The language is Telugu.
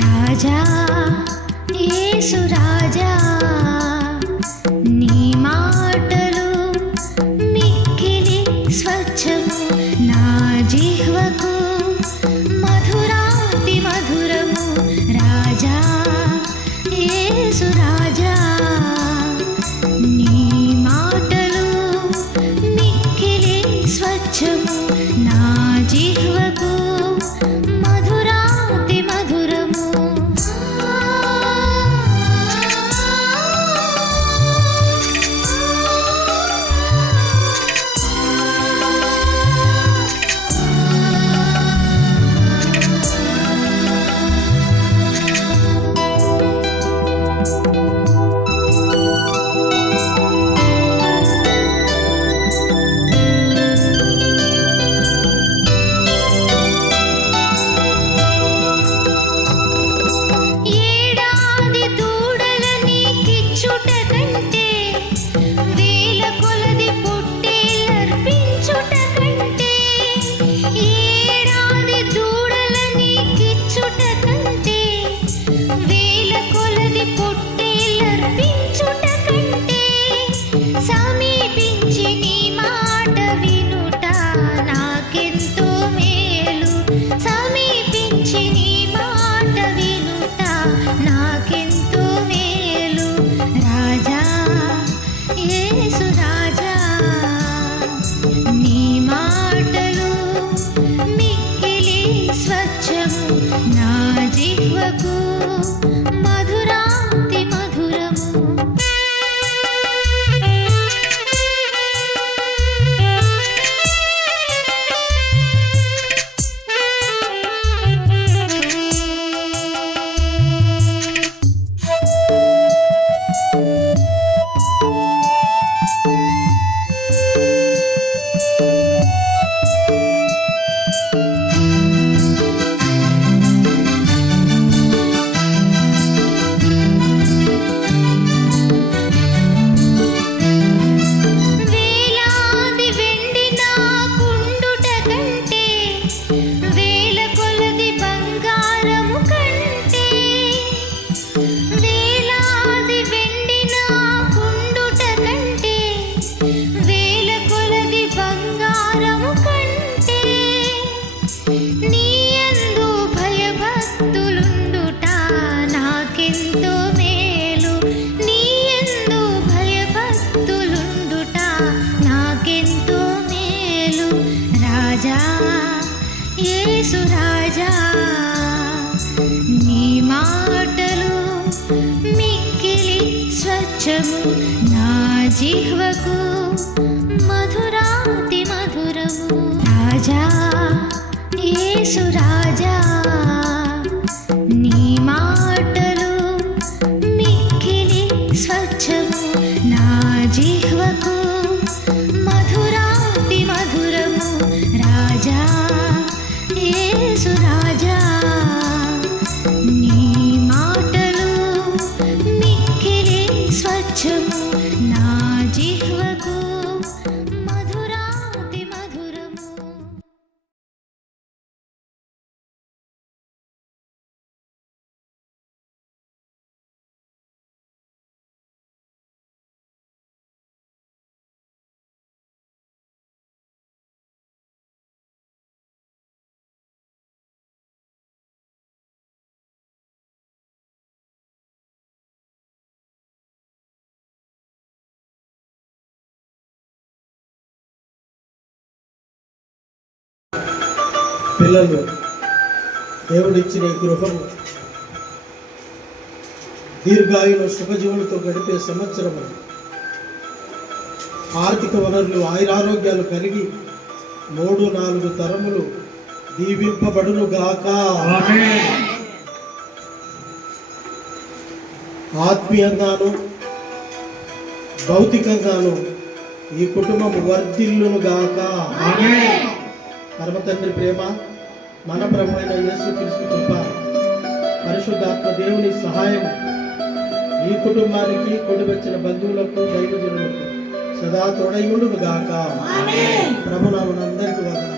రాజా యేసు రాజా, నీ మాటలు మిక్కిలి స్వచ్ఛము, నా జిహ్వకు మధురాతి మధురము. రాజా యేసు రాజా, నీ మాటలు మిక్కిలి స్వచ్ఛము, నా జిహ్వకు మధురాతి మధురము. నా జిహ్వకు మధురాతి మధురము. రాజా యేసు రాజా, నీ మాటలు మిక్కిలి స్వచ్ఛము, నా జిహ్వకు మధురాతి మధురము. రాజా యేసు రాజా, నీ మాటలు మిక్కిలి స్వచ్ఛము, నా జిహ్వకు మధురాతి మధురము. రాజా యేసు రాజా, నీ మాటలు మిక్కిలి స్వచ్ఛము, నా జిహ్వకు మధురాతి మధురము. పిల్లలు దేవుడిచ్చిన ఈ గృహము దీర్ఘాయులు శుభజీవులతో గడిపే సంవత్సరము, ఆర్థిక వనరులు ఆయురారోగ్యాలు కలిగి 3-4 తరములు దీవింపబడును గాక. ఆత్మీయంగాను భౌతికంగాను ఈ కుటుంబం వర్ధిల్లును గాక. పరమ తండ్రి ప్రేమ, మన ప్రభు అయిన యేసుక్రీస్తు కృప, పరిశుద్ధాత్మ దేవుని సహాయం ఈ కుటుంబానికి, కొడువచ్చిన బంధువులకు, దైవజనులకు సదా తోడయుండును గాక. ప్రభునామమున అందరికీ వందనాలు.